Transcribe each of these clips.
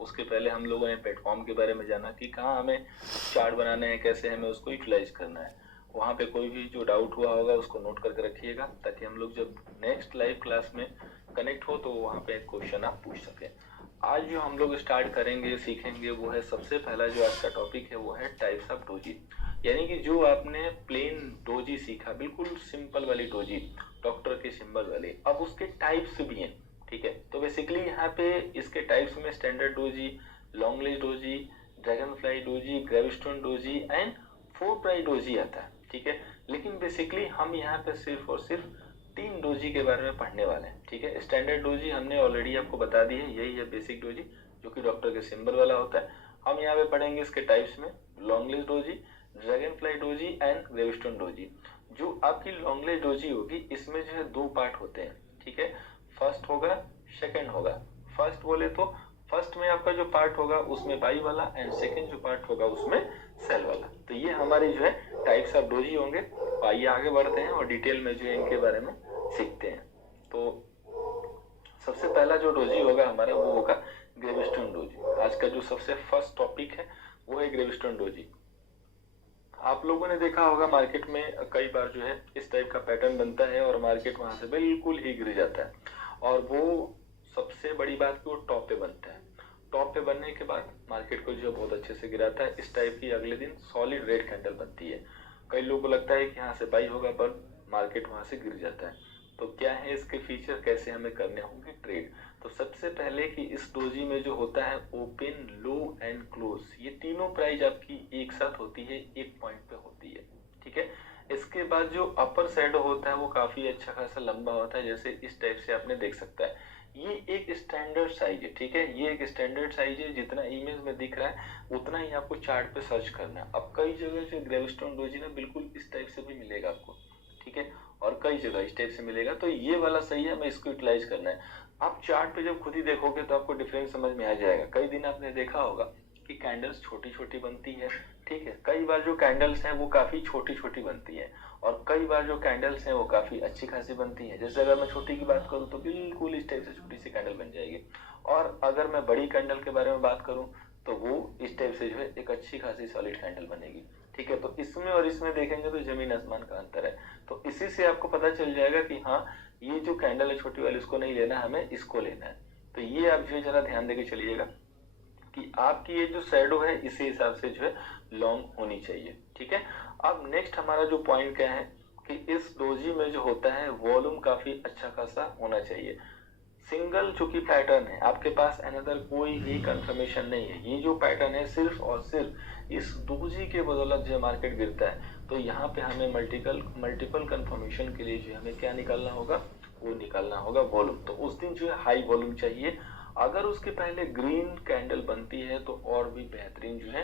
उसके पहले हम लोगों ने प्लेटफॉर्म के बारे में जाना कि कहाँ हमें चार्ट बनाने हैं, कैसे हमें उसको यूटिलाइज करना है। वहाँ पे कोई भी जो डाउट हुआ होगा उसको नोट करके रखिएगा, ताकि हम लोग जब नेक्स्ट लाइव क्लास में कनेक्ट हो तो वहाँ पे क्वेश्चन आप पूछ सकें। आज जो हम लोग स्टार्ट करेंगे, सीखेंगे, वो है सबसे पहला जो आज का टॉपिक है वो है टाइप्स ऑफ डोजी। यानी कि जो आपने प्लेन डोजी सीखा, बिल्कुल सिंपल वाली डोजी, डॉक्टर के सिंबल वाली, अब उसके टाइप्स भी हैं। ठीक है, तो बेसिकली यहाँ पे इसके टाइप्स में standard doji, long legged doji, dragon fly doji, gravestone doji and four price doji आता है। ठीक है, लेकिन बेसिकली हम यहाँ पे सिर्फ और सिर्फ 3 डोजी के बारे में पढ़ने वाले हैं। ठीक है, स्टैंडर्ड डोजी हमने ऑलरेडी आपको बता दी है, यही है बेसिक डोजी जो कि डॉक्टर के सिंबल वाला होता है। हम यहाँ पे पढ़ेंगे इसके टाइप्स में long legged doji, dragon fly doji and gravestone doji. जो आपकी लॉन्गलेज डोजी होगी इसमें जो है 2 पार्ट होते हैं। ठीक है, फर्स्ट होगा, सेकंड होगा। फर्स्ट बोले तो फर्स्ट में आपका जो पार्ट होगा उसमें बाई वाला, एंड सेकंड जो पार्ट होगा उसमें सेल वाला। तो ये हमारे जो है टाइप्स ऑफ डोजी होंगे। आइए आगे बढ़ते हैं और डिटेल में जो है इनके बारे में सीखते हैं। तो सबसे पहला जो डोजी होगा हमारा वो होगा ग्रेविस्टोन डोजी। आज का जो सबसे फर्स्ट टॉपिक है वो है ग्रेविस्टोन डोजी। आप लोगों ने देखा होगा मार्केट में कई बार जो है इस टाइप का पैटर्न बनता है और मार्केट वहां से बिल्कुल ही गिर जाता है। और वो सबसे बड़ी बात कि वो टॉप पे बनता है। टॉप पे बनने के बाद मार्केट को जो बहुत अच्छे से गिराता है। इस टाइप की अगले दिन सॉलिड रेड कैंडल बनती है। कई लोगों को लगता है कि यहाँ से बाई होगा, पर मार्केट वहां से गिर जाता है। तो क्या है इसके फीचर, कैसे हमें करने होंगे ट्रेड। तो सबसे पहले कि इस डोजी में जो होता है ओपन, लो एंड क्लोज, ये तीनों प्राइस आपकी एक साथ होती है, एक पॉइंट पे होती है। ठीक है, इसके बाद जो अपर शैडो होता है वो काफी अच्छा खासा लंबा होता है, जैसे इस टाइप से आपने देख सकता है। ये एक स्टैंडर्ड साइज है। ठीक है, ये एक स्टैंडर्ड साइज है, जितना इमेज में दिख रहा है उतना ही आपको चार्ट पे सर्च करना है। अब कई जगह जो ग्रेविस्टोन डोजी ना बिल्कुल इस टाइप से भी मिलेगा आपको। ठीक है, और कई जगह इस टाइप से मिलेगा, तो ये वाला सही है, हमें इसको यूटिलाइज करना है। आप चार्ट पे जब खुद ही देखोगे तो आपको डिफरेंस समझ में आ जाएगा। कई दिन आपने देखा होगा कि कैंडल्स छोटी छोटी बनती है। ठीक है, कई बार जो कैंडल्स हैं वो काफी छोटी छोटी बनती है, और कई बार जो कैंडल्स हैं वो काफी अच्छी खासी बनती है। जैसे अगर मैं छोटी की बात करूं तो बिल्कुल इस टाइप से छोटी सी कैंडल बन जाएगी, और अगर मैं बड़ी कैंडल के बारे में बात करूं तो वो इस टाइप से जो है एक अच्छी खासी सॉलिड कैंडल बनेगी। ठीक है, तो इसमें और इसमें देखेंगे तो जमीन आसमान का अंतर है। तो इसी से आपको पता चल जाएगा कि हाँ, ये जो कैंडल है छोटी वाली इसको नहीं लेना, हमें इसको लेना है। तो ये आप जो है जरा ध्यान देके चलिएगा कि आपकी ये जो शैडो है इसी हिसाब से जो है लॉन्ग होनी चाहिए। ठीक है, अब नेक्स्ट हमारा जो पॉइंट क्या है कि इस डोजी में जो होता है वॉल्यूम काफी अच्छा खासा होना चाहिए। सिंगल चूंकि पैटर्न है, आपके पास अनदर कोई भी कंफर्मेशन नहीं है। ये जो पैटर्न है सिर्फ और सिर्फ इस डोजी के बदौलत जो मार्केट गिरता है। तो यहाँ पे हमें मल्टीपल कंफर्मेशन के लिए जो हमें क्या निकालना होगा, वो निकालना होगा वॉल्यूम। तो उस दिन जो है हाई वॉल्यूम चाहिए। अगर उसके पहले ग्रीन कैंडल बनती है तो और भी बेहतरीन जो है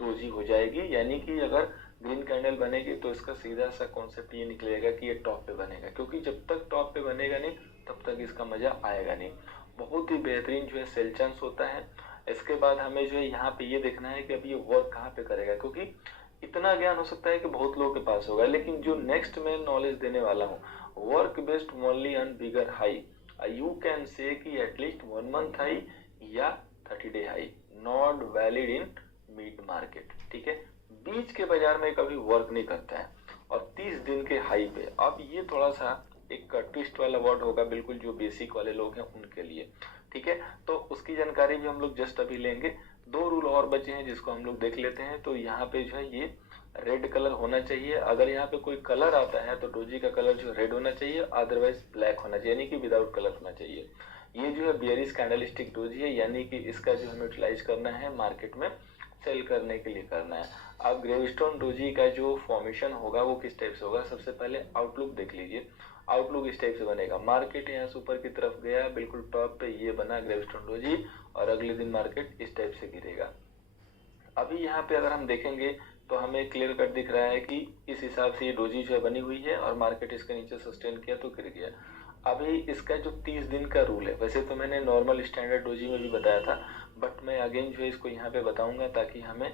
डोजी हो जाएगी। यानी कि अगर ग्रीन कैंडल बनेगी तो इसका सीधा सा कॉन्सेप्ट ये निकलेगा कि ये टॉप पे बनेगा, क्योंकि जब तक टॉप पे बनेगा नहीं तब तक इसका मजा आएगा नहीं। बहुत ही बेहतरीन जो है सेल चांस होता है। इसके बाद हमें जो है यहाँ पे ये देखना है कि अब ये वर्क कहाँ पे करेगा, क्योंकि इतना ज्ञान हो सकता है कि बहुत लोगों के पास होगा, लेकिन जो नेक्स्ट मैं नॉलेज देने वाला हूँ, work based only on bigger high. You can say कि एटलीस्ट 1 मंथ हाई या 30 day high, not valid in mid market. ठीक है, बीच के बाजार में कभी वर्क नहीं करता है, और 30 दिन के हाई पे। अब ये थोड़ा सा एक ट्विस्ट वाला वर्ड होगा, बिल्कुल जो बेसिक वाले लोग हैं उनके लिए। ठीक है, तो उसकी जानकारी भी हम लोग जस्ट अभी लेंगे। 2 रूल और बचे हैं जिसको हम लोग देख लेते हैं। तो यहाँ पे जो है ये रेड कलर होना चाहिए। अगर यहाँ पे कोई कलर आता है तो डोजी का कलर जो रेड होना चाहिए, अदरवाइज ब्लैक होना चाहिए, यानी कि विदाउट कलर होना चाहिए। ये जो है बेयरिश कैंडलस्टिक डोजी है, यानी कि इसका जो हमें यूटिलाइज करना है मार्केट में सेल करने के लिए करना है। अब ग्रेविस्टोन डोजी का जो फॉर्मेशन होगा वो किस टाइप से होगा, सबसे पहले आउटलुक देख लीजिए। आउटलुक इस टाइप से बनेगा, मार्केट यहाँ से ऊपर की तरफ गया, बिल्कुल टॉप पे ये बना ग्रेविस्टोन डोजी, और अगले दिन मार्केट इस टाइप से गिरेगा। अभी यहाँ पे अगर हम देखेंगे तो हमें क्लियर कट दिख रहा है कि इस हिसाब से ये डोजी जो है बनी हुई है, और मार्केट इसके नीचे सस्टेन किया तो गिर गया। अभी इसका जो 30 दिन का रूल है, वैसे तो मैंने नॉर्मल स्टैंडर्ड डोजी में भी बताया था, बट मैं अगेन जो है इसको यहाँ पे बताऊंगा ताकि हमें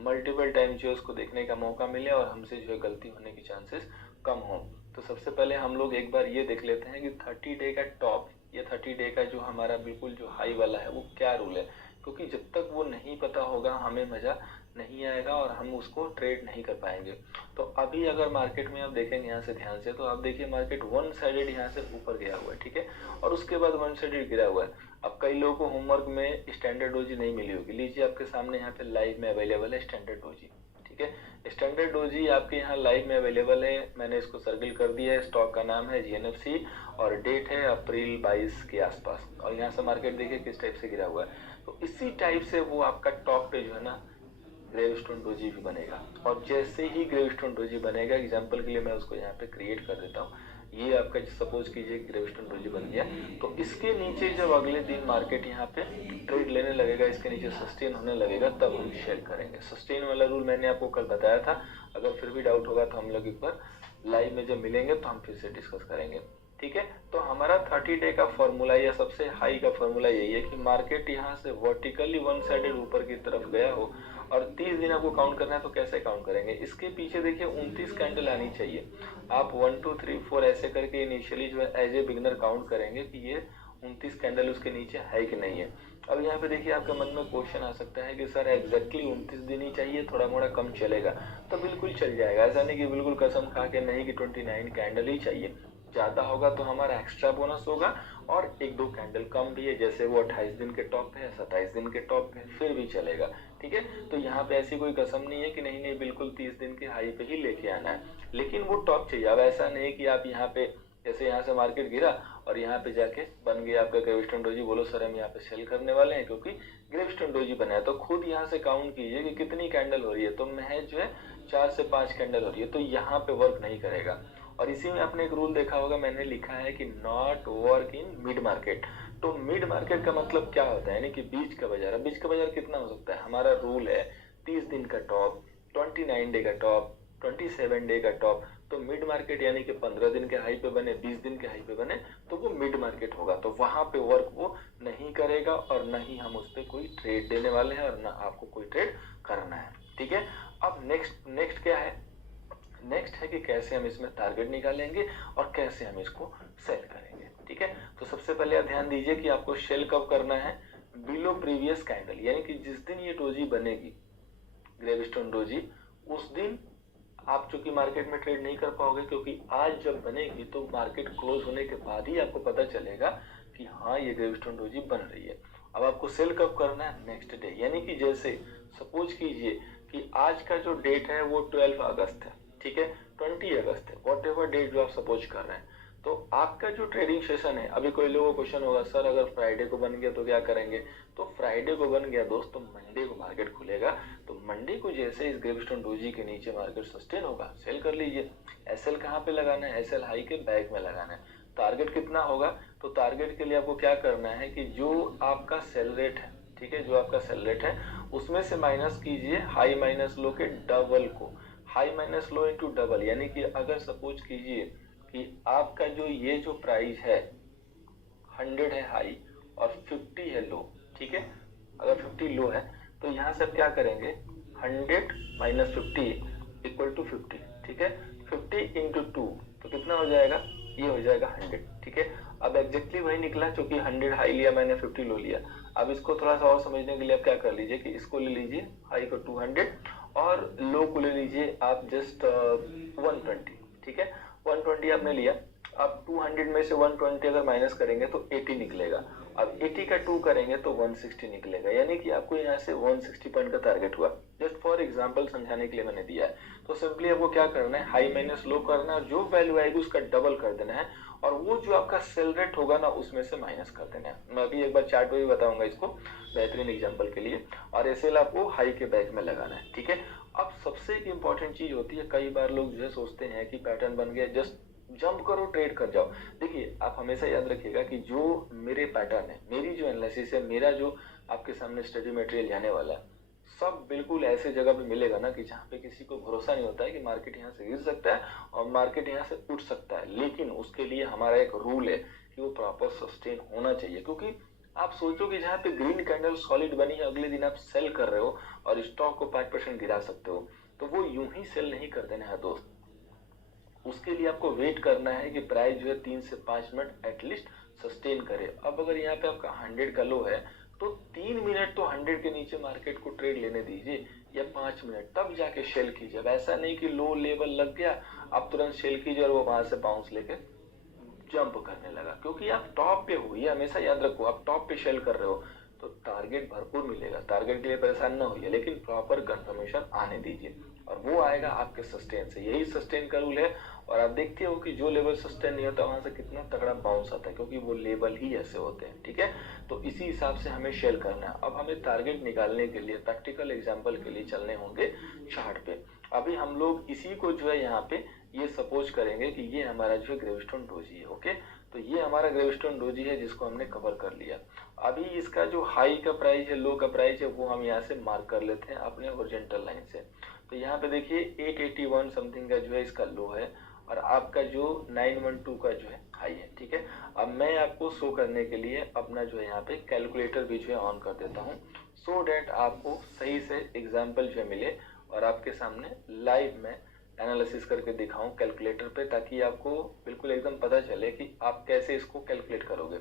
मल्टीपल टाइम जो है उसको देखने का मौका मिले और हमसे जो है गलती होने की चांसेस कम हो। तो सबसे पहले हम लोग एक बार ये देख लेते हैं कि 30 डे का टॉप या 30 डे का जो हमारा बिल्कुल जो हाई वाला है वो क्या रूल है। क्योंकि जब तक वो नहीं पता होगा हमें मजा नहीं आएगा और हम उसको ट्रेड नहीं कर पाएंगे। तो अभी अगर मार्केट में आप देखेंगे यहाँ से ध्यान से, तो आप देखिए मार्केट वन साइडेड यहाँ से ऊपर गया हुआ है, ठीक है, और उसके बाद वन साइडेड गिरा हुआ है। अब कई लोगों को होमवर्क में स्टैंडर्ड डोजी नहीं मिली होगी, लीजिए आपके सामने यहाँ पे लाइव में अवेलेबल है स्टैंडर्ड डोजी, ठीक है। स्टैंडर्ड डोजी आपके यहाँ लाइव में अवेलेबल है, मैंने इसको सर्किल कर दिया है। स्टॉक का नाम है GNFC और डेट है अप्रैल 22 के आसपास, और यहाँ से मार्केट देखिए किस टाइप से गिरा हुआ है। तो इसी टाइप से वो आपका टॉप पे जो है ना ग्रेवस्टोन डोजी भी बनेगा, और जैसे ही ग्रेवस्टोन डोजी बनेगा, एग्जांपल के लिए मैं उसको यहाँ पे क्रिएट कर देता हूँ, ये आपका सपोज कीजिए ग्रेवस्टोन डोजी बन गया, तो इसके नीचे जब अगले दिन मार्केट यहाँ पे ट्रेड लेने लगेगा, इसके नीचे सस्टेन होने लगेगा, तब हम शेयर करेंगे। सस्टेन वाला रूल मैंने आपको कल बताया था, अगर फिर भी डाउट होगा तो हम लोग एक बार लाइव में जब मिलेंगे तो हम फिर से डिस्कस करेंगे, ठीक है। तो हमारा 30 डे का फॉर्मूला या सबसे हाई का फॉर्मूला यही है कि मार्केट यहाँ से वर्टिकली वन साइडेड ऊपर की तरफ गया हो, और 30 दिन आपको काउंट करना है, तो कैसे काउंट करेंगे, इसके पीछे देखिए 29 कैंडल आनी चाहिए। आप 1 2 3 4 ऐसे करके इनिशियली जो है एज ए बिगनर काउंट करेंगे कि ये 29 कैंडल उसके नीचे है कि नहीं है। अब यहाँ पे देखिए आपके मन में क्वेश्चन आ सकता है कि सर एग्जैक्टली 29 दिन ही चाहिए, थोड़ा मोड़ा कम चलेगा? तो बिल्कुल चल जाएगा, ऐसा नहीं कि बिल्कुल कसम खा के नहीं कि 29 कैंडल ही चाहिए। ज्यादा होगा तो हमारा एक्स्ट्रा बोनस होगा, और 1-2 कैंडल कम भी है, जैसे वो 28 दिन के टॉप पे है, 27 दिन के टॉप पे, फिर भी चलेगा, ठीक है। तो यहाँ पे ऐसी कोई कसम नहीं है कि नहीं नहीं बिल्कुल 30 दिन के हाई पे ही लेके आना है, लेकिन वो टॉप चाहिए। अब ऐसा नहीं कि आप यहाँ पे जैसे यहाँ से मार्केट गिरा और यहाँ पे जाके बन गया आपका ग्रेवस्टोन डोजी, बोलो सर हम यहाँ पे सेल करने वाले हैं क्योंकि ग्रेवस्टोन डोजी बना है, तो खुद यहाँ से काउंट कीजिए कि कितनी कैंडल हो रही है, तो महज जो है 4 से 5 कैंडल हो रही है, तो यहाँ पे वर्क नहीं करेगा। और इसी में आपने एक रूल देखा होगा, मैंने लिखा है कि not work in mid market. तो मिड मार्केट का मतलब क्या होता है, यानी कि बीच का बाजार। बीच का बाजार कितना हो सकता है, हमारा रूल है 30 दिन का टॉप, 29 डे का टॉप, 27 डे का टॉप। तो मिड मार्केट यानी कि 15 दिन के हाई पे बने, 20 दिन के हाई पे बने, तो वो मिड मार्केट होगा। तो वहां पे वर्क वो नहीं करेगा, और न ही हम उस पर कोई ट्रेड देने वाले हैं, और न आपको कोई ट्रेड करना है, ठीक है। अब नेक्स्ट क्या है, नेक्स्ट है कि कैसे हम इसमें टारगेट निकालेंगे और कैसे हम इसको सेल करेंगे, ठीक है। तो सबसे पहले आप ध्यान दीजिए कि आपको सेल कब करना है, बिलो प्रीवियस कैंडल, यानी कि जिस दिन ये डोजी बनेगी ग्रेवस्टोन डोजी, उस दिन आप चूंकि मार्केट में ट्रेड नहीं कर पाओगे, क्योंकि आज जब बनेगी तो मार्केट क्लोज होने के बाद ही आपको पता चलेगा कि हाँ ये ग्रेवस्टोन डोजी बन रही है। अब आपको सेल कब करना है, नेक्स्ट डे, यानी कि जैसे सपोज कीजिए कि आज का जो डेट है वो 12 अगस्त है, ठीक है, 20 अगस्त है, वॉट एवर डेट जो आप सपोज कर रहे हैं, तो आपका जो ट्रेडिंग सेशन है, अभी कोई लोगों को क्वेश्चन होगा सर अगर फ्राइडे को बन गया तो क्या करेंगे, तो फ्राइडे को बन गया दोस्त, तो मंडे को मार्केट खुलेगा, तो मंडे को जैसे इस ग्रेवस्टोन डोजी के नीचे मार्केट सस्टेन होगा, सेल कर लीजिए। एसएल कहाँ पे लगाना है, एसएल हाई के बैक में लगाना है। टारगेट कितना होगा, तो टारगेट के लिए आपको क्या करना है कि जो आपका सेल रेट है, ठीक है, जो आपका सेल रेट है उसमें से माइनस कीजिए हाई माइनस लो के डबल को, हाई माइनस लो इनटू डबल, यानी कि अगर सपोज कीजिए कि आपका जो ये जो प्राइस है 100 है हाई और 50 है लो, ठीक है, अगर 50 लो है तो यहाँ से आप क्या करेंगे, 100 माइनस 50 इक्वल टू 50, ठीक है, 50 इंटू 2 तो कितना हो जाएगा, ये हो जाएगा 100, ठीक है। अब एग्जैक्टली वही निकला, चूंकि 100 हाई लिया मैंने, 50 लो लिया। अब इसको थोड़ा सा और समझने के लिए आप क्या कर लीजिए कि इसको ले लीजिए हाई को 200 और लो को ले लीजिए आप जस्ट 120, ठीक है, 120 आपने लिया। अब 200 में से 120 अगर माइनस करेंगे तो 80 निकलेगा, अब 80 का 2 करेंगे तो 160 निकलेगा, यानी कि आपको यहाँ से 160 पॉइंट का टारगेट हुआ। जस्ट फॉर एग्जांपल समझाने के लिए मैंने दिया है। तो सिंपली आपको क्या करना है, हाई माइनस लो करना है, जो वैल्यू आएगी उसका डबल कर देना है, और वो जो आपका सेल रेट होगा ना उसमें से माइनस कर देना है। मैं अभी एक बार चार्ट में भी बताऊंगा इसको बेहतरीन एग्जांपल के लिए, और एसएल आपको हाई के बैक में लगाना है, ठीक है। अब सबसे एक इम्पॉर्टेंट चीज होती है, कई बार लोग जो है सोचते हैं कि पैटर्न बन गया जस्ट जंप करो ट्रेड कर जाओ। देखिए आप हमेशा याद रखिएगा कि जो मेरे पैटर्न है, मेरी जो एनालिसिस है, मेरा जो आपके सामने स्टडी मटेरियल जाने वाला है, सब बिल्कुल ऐसे जगह पे मिलेगा ना कि जहाँ पे किसी को भरोसा नहीं होता है कि मार्केट यहाँ से गिर सकता है और मार्केट यहाँ से उठ सकता है, लेकिन उसके लिए हमारा एक रूल है कि वो प्रॉपर सस्टेन होना चाहिए। क्योंकि आप सोचो कि जहाँ पे ग्रीन कैंडल सॉलिड बनी है, अगले दिन आप सेल कर रहे हो और स्टॉक को 5% गिरा सकते हो, तो वो यूं ही सेल नहीं कर देना है दोस्त। उसके लिए आपको वेट करना है कि प्राइस जो है 3 से 5 मिनट एटलीस्ट सस्टेन करे। अब अगर यहाँ पे आपका 100 का लो है तो 3 मिनट तो 100 के नीचे मार्केट को ट्रेड लेने दीजिए या 5 मिनट, तब जाके सेल कीजिए। अब ऐसा नहीं कि लो लेवल लग गया आप तुरंत सेल कीजिए और वो वहां से बाउंस लेके जंप करने लगा, क्योंकि आप टॉप पे हो, ये हमेशा याद रखो, आप टॉप पे सेल कर रहे हो तो टारगेट भरपूर मिलेगा, टारगेट के लिए परेशान ना होइए, लेकिन प्रॉपर कंफर्मेशन आने दीजिए और वो आएगा आपके सस्टेन से। यही सस्टेन का रूल है। और आप देखते हो कि जो लेवल सस्टेन नहीं होता वहां से कितना तगड़ा बाउंस आता है, क्योंकि वो लेवल ही ऐसे होते हैं। ठीक है, तो इसी हिसाब से हमें शेयर करना है। अब हमें टारगेट निकालने के लिए प्रैक्टिकल एग्जांपल के लिए चलने होंगे चार्ट पे। अभी हम लोग इसी को जो है यहाँ पे ये सपोज करेंगे कि ये हमारा जो है ग्रेविस्टोन डोजी है। ओके, तो ये हमारा ग्रेविस्टोन डोजी है जिसको हमने कवर कर लिया। अभी इसका जो हाई का प्राइस है, लो का प्राइस है, वो हम यहाँ से मार्क कर लेते हैं अपने हॉरिजॉन्टल लाइन से। तो यहाँ पे देखिए 881 समथिंग का जो है इसका लो है और आपका जो 912 का जो है हाई है। ठीक है, अब मैं आपको शो करने के लिए अपना जो है यहाँ पे कैलकुलेटर भी जो है ऑन कर देता हूँ, सो डेट आपको सही से एग्जाम्पल जो है मिले और आपके सामने लाइव में एनालिसिस करके दिखाऊं कैलकुलेटर पे, ताकि आपको बिल्कुल एकदम पता चले कि आप कैसे इसको कैलकुलेट करोगे।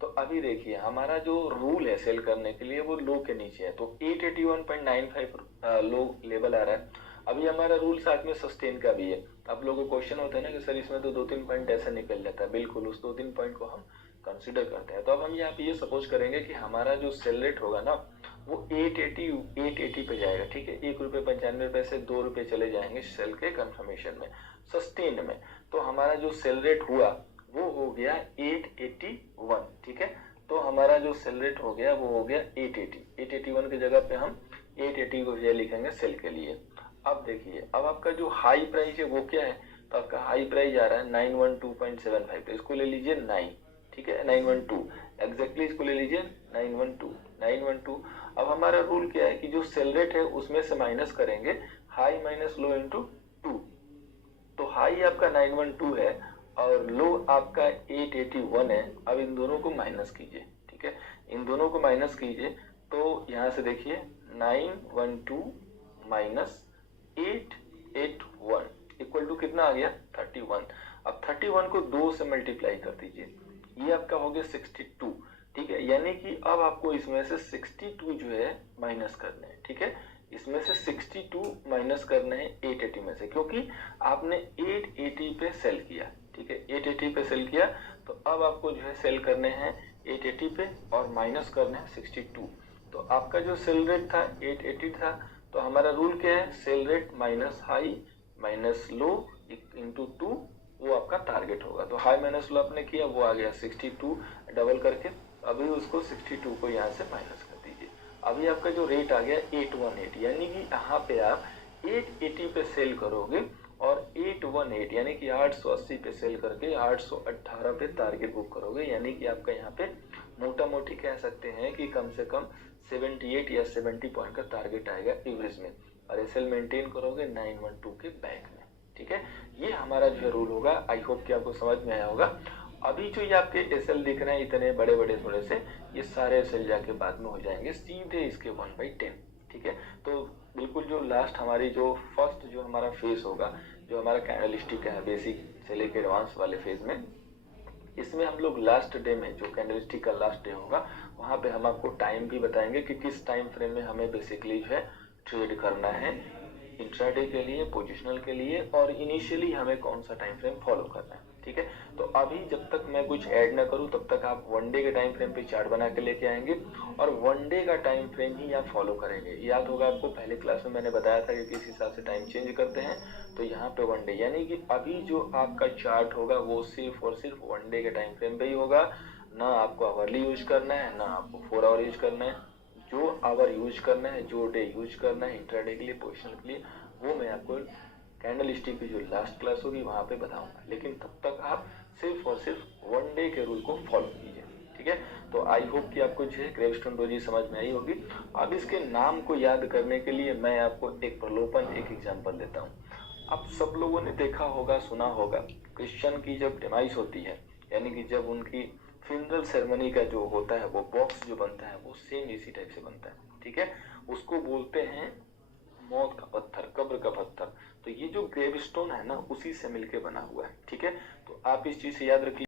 तो अभी देखिए हमारा जो रूल है सेल करने के लिए वो लो के नीचे है, तो 881.95 लो लेवल आ रहा है। अभी हमारा रूल साथ में सस्टेन का भी है। आप लोगों को क्वेश्चन होता है ना कि सर इसमें तो 2-3 पॉइंट ऐसा निकल जाता है, बिल्कुल उस 2-3 पॉइंट को हम कंसिडर करते हैं। तो अब हम यहाँ पे ये सपोज करेंगे कि हमारा जो सेल रेट होगा ना वो 880 पे जाएगा। ठीक है, 1 रुपये 95 पैसे 2 रुपये चले जाएंगे सेल के कंफर्मेशन में, सस्टेन में। तो हमारा जो सेल रेट हुआ वो हो गया 881। ठीक है, तो हमारा जो सेल रेट हो गया वो हो गया 881 की जगह पे हम 880 को लिखेंगे सेल के लिए। अब देखिए अब आपका जो हाई प्राइस है वो क्या है, तो आपका हाई प्राइस आ रहा है 912.75, तो इसको ले लीजिए 9। ठीक है, 912 एग्जैक्टली इसको ले लीजिए 912। अब हमारा रूल क्या है कि जो सेल रेट है उसमें से माइनस करेंगे हाई माइनस लो इंटू 2। तो हाई आपका 912 है और लो आपका 881 है। अब इन दोनों को माइनस कीजिए। ठीक है, इन दोनों को माइनस कीजिए तो यहाँ से देखिए 912 माइनस 881 इक्वल टू कितना आ गया 31। अब 31 को 2 से मल्टीप्लाई कर दीजिए, ये आपका हो गया 62। ठीक है, यानी कि अब आपको इसमें से 62 जो है माइनस करने हैं। ठीक है, इसमें से 62 माइनस करने हैं 880 में से, क्योंकि आपने 880 पे सेल किया। ठीक है, 880 पे सेल किया तो अब आपको जो है सेल करने हैं 880 पे और माइनस करने हैं 62। तो आपका जो सेल रेट था 880 था, तो हमारा रूल क्या है, sell rate minus high minus low into 2, वो आपका टारगेट होगा। तो हाई माइनस लो आपने किया वो आ गया 62 डबल करके, अभी उसको 62 को यहाँ से माइनस कर दीजिए। अभी आपका जो रेट आ गया 818, यानी कि यहाँ पे आप 880 पे सेल करोगे और 818 यानी कि 880 पे सेल करके 818 पे टारगेट बुक करोगे। यानी कि आपका यहाँ पे मोटा मोटी कह सकते हैं कि कम से कम 78 या 70 पॉइंट का टारगेट आएगा एवरेज में, और एसएल मेंटेन करोगे 912 के बैंक में। ठीक है, ये हमारा जो है रूल होगा। आई होप कि आपको समझ में आया होगा। अभी जो ये आपके एसएल दिख रहे हैं इतने बड़े बड़े थोड़े से, ये सारे एसएल जाके बाद में हो जाएंगे सीधे इसके 1/10। ठीक है, तो बिल्कुल जो लास्ट हमारी जो फर्स्ट जो हमारा फेज होगा, जो हमारा कैंडलस्टिक है बेसिक से लेकर एडवांस वाले फेज में, इसमें हम लोग लास्ट डे में जो कैंडलस्टिक का लास्ट डे होगा वहां पे हम आपको टाइम भी बताएंगे कि किस टाइम फ्रेम में हमें बेसिकली जो है ट्रेड करना है, इंट्राडे के लिए, पोजिशनल के लिए, और इनिशियली हमें कौन सा टाइम फ्रेम फॉलो करना है। ठीक है, तो अभी जब तक मैं कुछ ऐड ना करूं तब तक आप 1 डे के टाइम फ्रेम पे चार्ट बना के लेके आएंगे और 1 डे का टाइम फ्रेम ही आप फॉलो करेंगे। याद होगा आपको पहले क्लास में मैंने बताया था कि किस हिसाब से टाइम चेंज करते हैं, तो यहाँ पे 1 डे, यानी कि अभी जो आपका चार्ट होगा वो सिर्फ और सिर्फ 1 डे के टाइम फ्रेम पे ही होगा। ना आपको आवरली यूज करना है, ना आपको 4 आवर यूज करना है। जो आवर यूज करना है, जो डे यूज करना है इंट्राडे के लिए, पोजिशनल के लिए, वो मैं आपको कैंडल स्टिक की जो लास्ट क्लास होगी वहां पे बताऊंगा। लेकिन तब तक आप सिर्फ और सिर्फ 1 डे के रूल को फॉलो कीजिए। ठीक है, तो आई होप कि आपको जो है ग्रेविस्टोन डोजी समझ में आई होगी। अब इसके नाम को याद करने के लिए मैं आपको एक प्रलोभन, एक एग्जांपल देता हूँ। आप सब लोगों ने देखा होगा, सुना होगा, क्रिश्चियन की जब डिमाइस होती है, यानी कि जब उनकी फ्यूनरल सेरेमनी का जो होता है वो बॉक्स जो बनता है वो सेम इसी टाइप से बनता है। ठीक है, उसको बोलते हैं मौत का पत्थर, कब्र का पत्थर। तो ये जो ग्रेवस्टोन है ना उसी से मिलके बना हुआ है। ठीक है, तो आप इस चीज से याद रखिए।